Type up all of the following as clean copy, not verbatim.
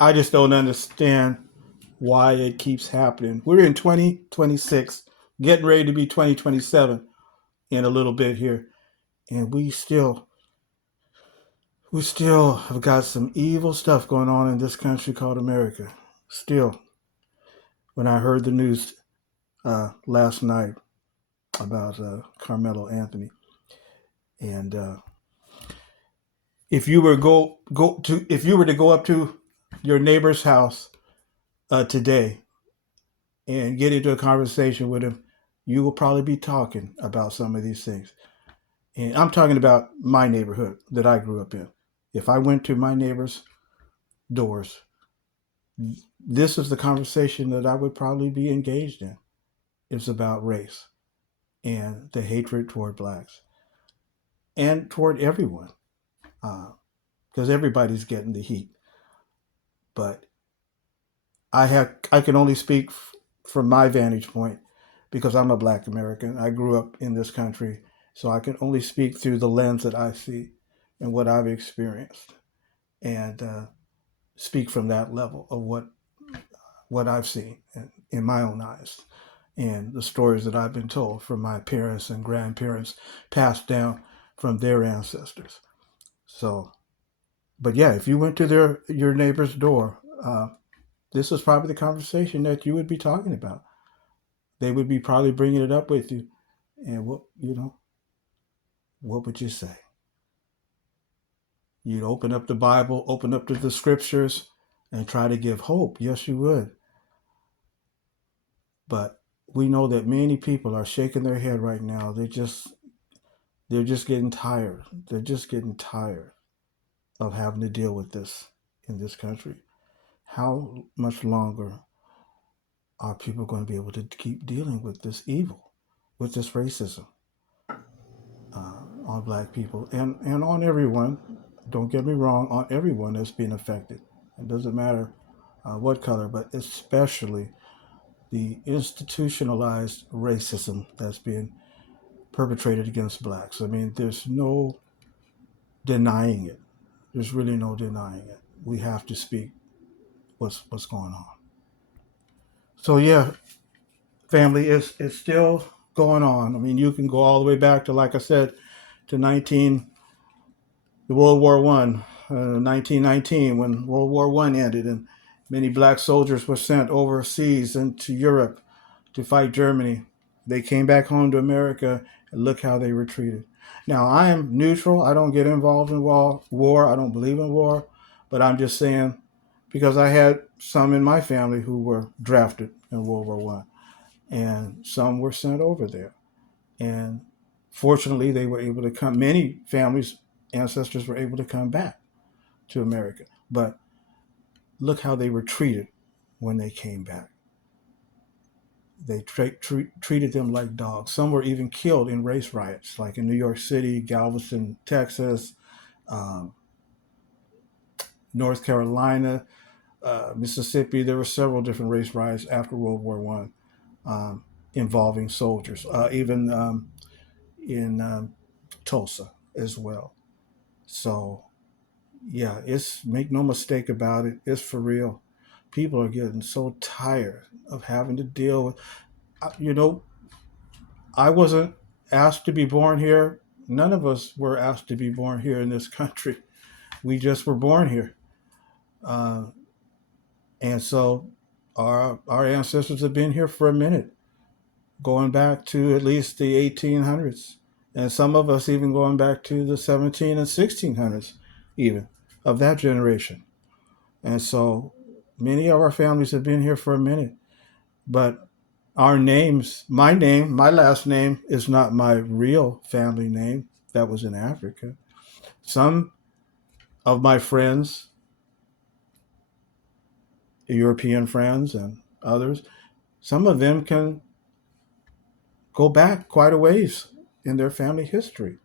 I just don't understand why it keeps happening. We're in 2026, getting ready to be 2027 in a little bit here, and we still have got some evil stuff going on in this country called America. Still, when I heard the news last night about Carmelo Anthony, and if you were to go up to your neighbor's house today and get into a conversation with him, you will probably be talking about some of these things. And I'm talking about my neighborhood that I grew up in. If I went to my neighbor's doors, this is the conversation that I would probably be engaged in. It's about race and the hatred toward blacks and toward everyone, because everybody's getting the heat. But I can only speak from my vantage point because I'm a Black American. I grew up in this country, so I can only speak through the lens that I see and what I've experienced, and speak from that level of what I've seen in my own eyes and the stories that I've been told from my parents and grandparents, passed down from their ancestors. So, but yeah, if you went to your neighbor's door, this is probably the conversation that you would be talking about. They would be probably bringing it up with you, and what would you say? You'd open up the Bible, open up to the scriptures, and try to give hope. Yes, you would. But we know that many people are shaking their head right now. They're just getting tired. They're just getting tired of having to deal with this in this country. How much longer are people going to be able to keep dealing with this evil, with this racism on black people and on everyone? Don't get me wrong, on everyone that's being affected. It doesn't matter what color, but especially the institutionalized racism that's being perpetrated against blacks. I mean, there's no denying it. There's really no denying it. We have to speak what's going on. So yeah, family, it's still going on. I mean, you can go all the way back to, like I said, to 19 the World War One, 1919, when World War One ended, and many black soldiers were sent overseas into Europe to fight Germany. They came back home to America, and look how they were treated. Now, I am neutral. I don't get involved in war. I don't believe in war, but I'm just saying because I had some in my family who were drafted in World War One, and some were sent over there. And fortunately, they were able to come. Many families, ancestors were able to come back to America. But look how they were treated when they came back. They treated them like dogs. Some were even killed in race riots, like in New York City, Galveston, Texas, um, North Carolina, Mississippi. There were several different race riots after World War One involving soldiers, even in Tulsa as well. So yeah, it's make no mistake about it. It's for real. People are getting so tired of having to deal with. You know, I wasn't asked to be born here. None of us were asked to be born here in this country. We just were born here, uh, and so our ancestors have been here for a minute, going back to at least the 1800s, and some of us even going back to the 17 and 1600s, even of that generation. And so many of our families have been here for a minute, but our names, my name, my last name is not my real family name that was in Africa. Some of my friends, European friends and others, some of them can go back quite a ways in their family history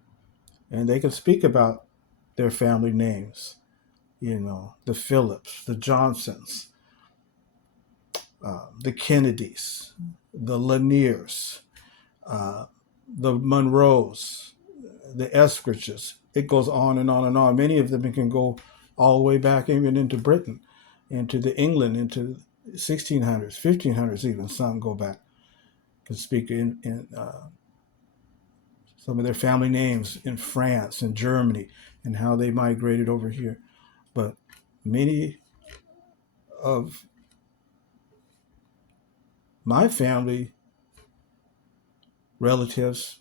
and they can speak about their family names, the Phillips, the Johnsons, the Kennedys, the Laniers, uh, the Monroes, the Eskridges. It goes on and on and on. Many of them can go all the way back even into Britain. into the England, into 1600s, 1500s, even some go back to speak in some of their family names in France and Germany and how they migrated over here. But many of my family relatives,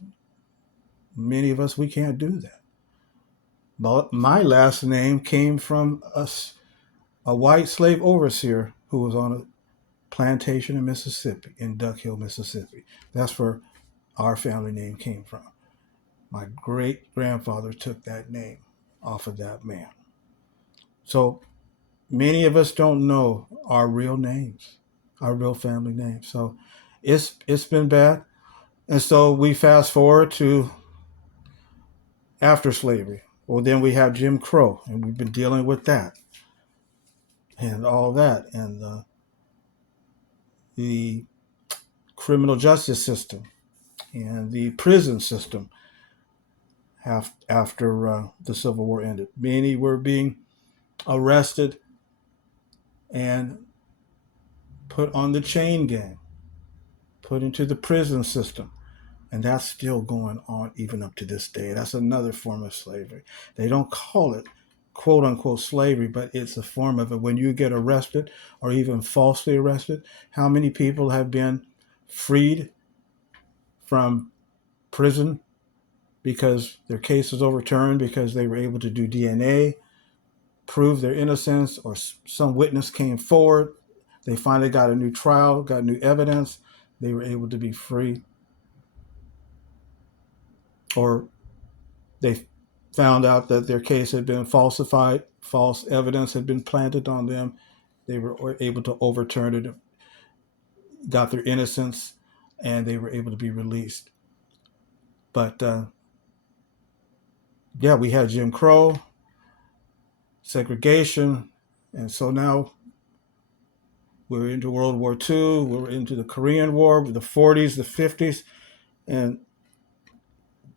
many of us, we can't do that. But my last name came from a white slave overseer who was on a plantation in Mississippi, in Duck Hill, Mississippi. That's where our family name came from. My great grandfather took that name off of that man. So many of us don't know our real names, our real family names. So it's been bad. And so we fast forward to after slavery. Well, then we have Jim Crow, and we've been dealing with that and all that, and the criminal justice system and the prison system after the Civil War ended. Many were being arrested and put on the chain gang, put into the prison system. And that's still going on even up to this day. That's another form of slavery. They don't call it quote unquote slavery, but it's a form of it. When you get arrested or even falsely arrested, how many people have been freed from prison because their case was overturned because they were able to do DNA, prove their innocence, or some witness came forward. They finally got a new trial, got new evidence. They were able to be free. Or they found out that their case had been falsified, false evidence had been planted on them. They were able to overturn it, got their innocence, and they were able to be released. But yeah, we had Jim Crow, segregation, and so now we're into World War II, we're into the Korean War, the 40s, the 50s, and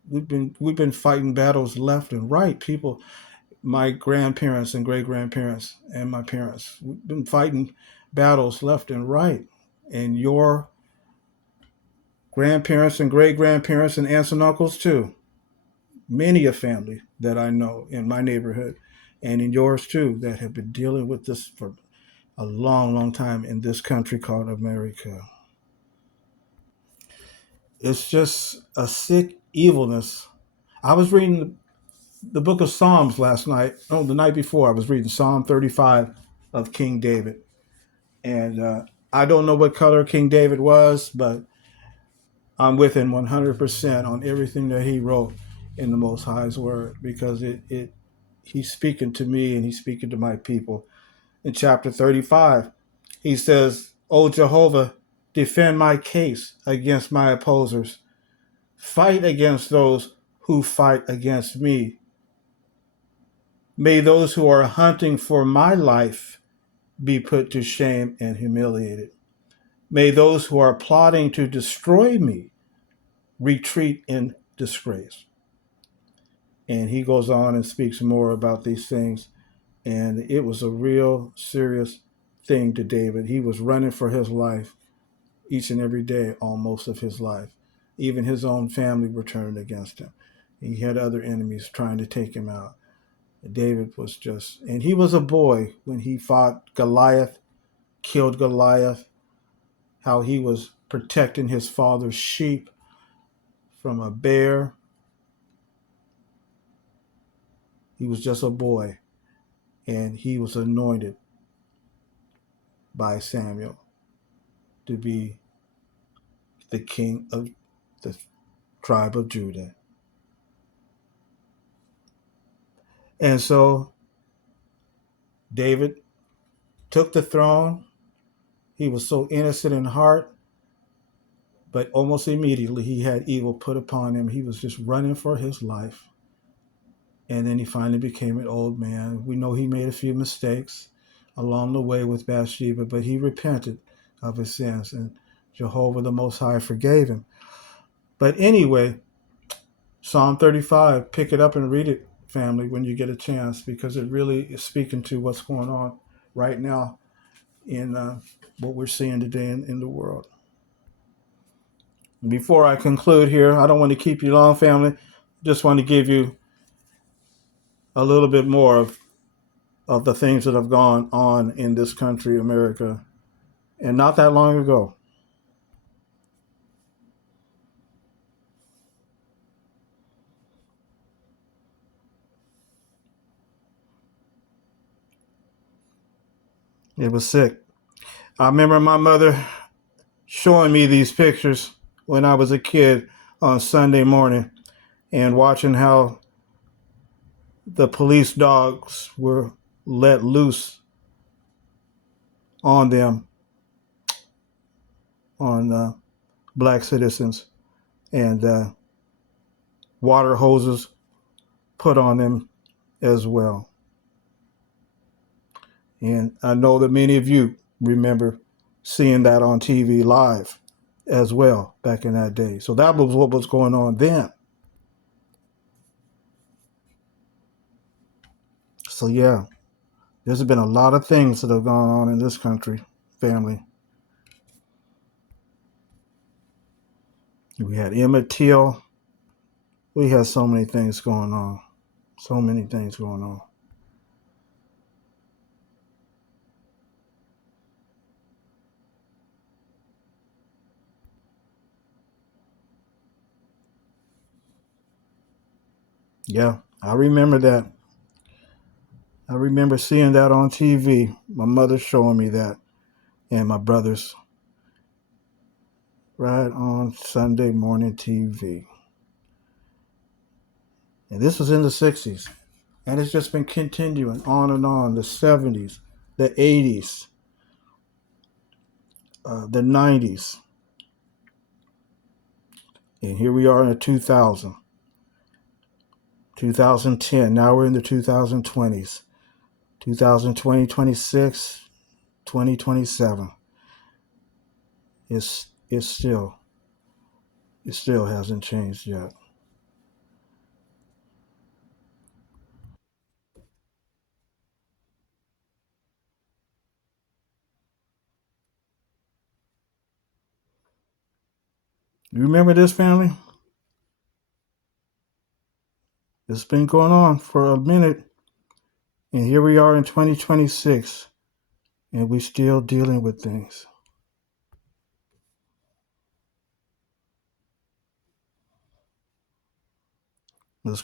we've been fighting battles left and right. People, my grandparents and great grandparents and my parents, we've been fighting battles left and right. And your grandparents and great grandparents and aunts and uncles too. Many a family that I know in my neighborhood and in yours too that have been dealing with this for a long, long time in this country called America. It's just a sick evilness. I was reading the book of Psalms last night. Oh, the night before, I was reading Psalm 35 of King David. And I don't know what color King David was, but I'm with him 100% on everything that he wrote in the Most High's word because he's speaking to me and he's speaking to my people. In chapter 35, he says, "O Jehovah, defend my case against my opposers. Fight against those who fight against me. May those who are hunting for my life be put to shame and humiliated. May those who are plotting to destroy me retreat in disgrace." And he goes on and speaks more about these things. And it was a real serious thing to David. He was running for his life each and every day, almost of his life. Even his own family were turning against him. He had other enemies trying to take him out. David was just, and he was a boy when he fought Goliath, killed Goliath, how he was protecting his father's sheep from a bear. He was just a boy, and he was anointed by Samuel to be the king of the tribe of Judah. And so David took the throne. He was so innocent in heart, but almost immediately he had evil put upon him. He was just running for his life. And then he finally became an old man. We know he made a few mistakes along the way with Bathsheba, but he repented of his sins, and Jehovah the Most High forgave him. But anyway, Psalm 35, pick it up and read it, family, when you get a chance, because it really is speaking to what's going on right now in what we're seeing today in the world. Before I conclude here, I don't want to keep you long, family. Just want to give you a little bit more of the things that have gone on in this country, America, and not that long ago. It was sick. I remember my mother showing me these pictures when I was a kid on Sunday morning and watching how the police dogs were let loose on them, on black citizens, and water hoses put on them as well. And I know that many of you remember seeing that on TV live as well back in that day. So that was what was going on then. So yeah, there's been a lot of things that have gone on in this country, family. We had Emmett Till. We had so many things going on. So many things going on. Yeah, I remember that. I remember seeing that on TV. My mother showing me that, and my brothers, right on Sunday morning TV. And this was in the 60s. And it's just been continuing on, the 70s, the 80s, the 90s. And here we are in the 2010. Now we're in the 2020s, 2020, 26, 2027. It's still, it still hasn't changed yet. You remember this, family? It's been going on for a minute. And here we are in 2026, and we're still dealing with things. Let's